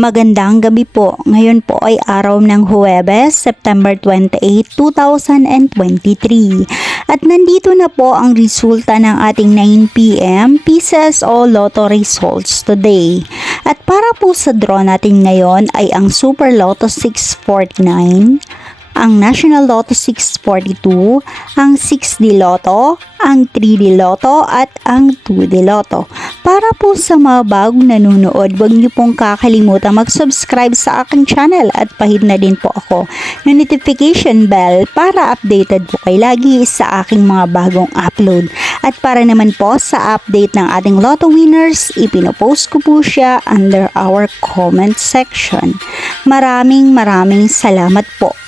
Magandang gabi po. Ngayon po ay araw ng Huwebes, September 28, 2023. At nandito na po ang resulta ng ating 9 p.m. PCSO Lotto results today. At para po sa draw natin ngayon ay ang Super Lotto 649, ang National Lotto 642, ang 6D Lotto, ang 3D Lotto at ang 2D Lotto. Para po sa mga bagong nanonood, huwag niyo pong kakalimutan mag-subscribe sa aking channel at pahit na din po ako ng notification bell para updated po kayo lagi sa aking mga bagong upload. At para naman po sa update ng ating Lotto winners, ipinopost ko po siya under our comment section. Maraming salamat po.